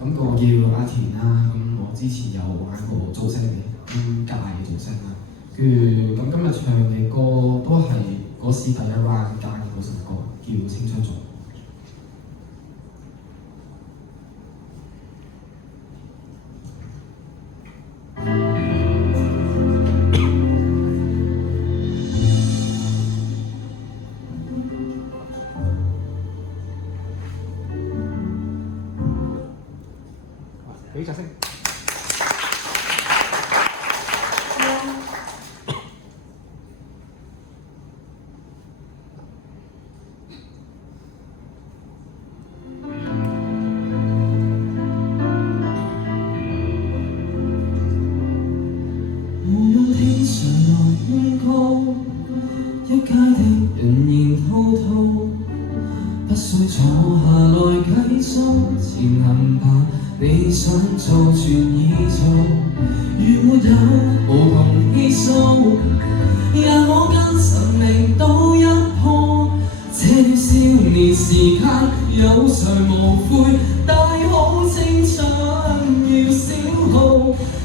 咁個叫阿田啦，咁我之前有玩過造星嘅咁屆嘅造星啦，跟住咁今日唱嘅歌都係嗰時第一 round 屆嘅嗰首歌，叫《青春頌》。俾掌聲。無有天上來宣告，一街的人言滔滔，不需坐下來計數，前行吧。你想做全已做，如沒有無窮基數，也可跟神明賭一鋪。這少年時間有誰無悔？大好青春要消耗，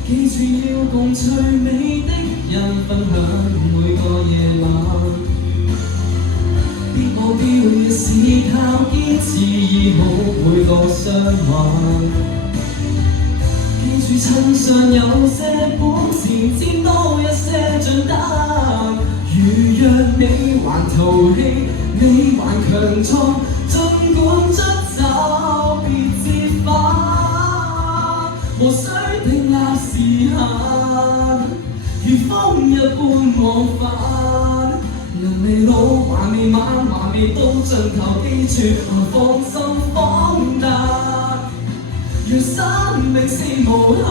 記住要共最美的人分享每個夜晚。別忘掉越是靠堅持醫好每個傷患。記住趁尚有些本事，佔多一些獎單。如若你還淘氣，你還強壯，儘管出走別折返。和水定立時限，如風一般往返。人未老，還未晚，還未到盡頭，記住還放心放達。若生命是無限，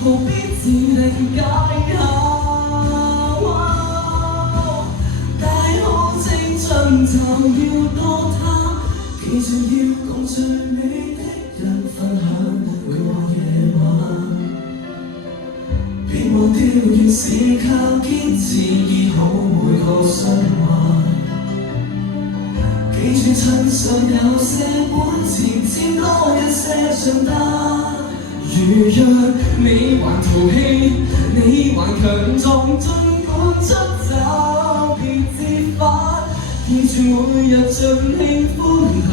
何必自定界限？大好青春就要多他，記住要共最美的人分享每個夜晚。別忘掉原是靠堅持醫好每個傷患。記住趁尚有些本錢，佔多一些獎單。如若你還淘氣，你還強壯，儘管出走別折返。記住每日盡興歡騰。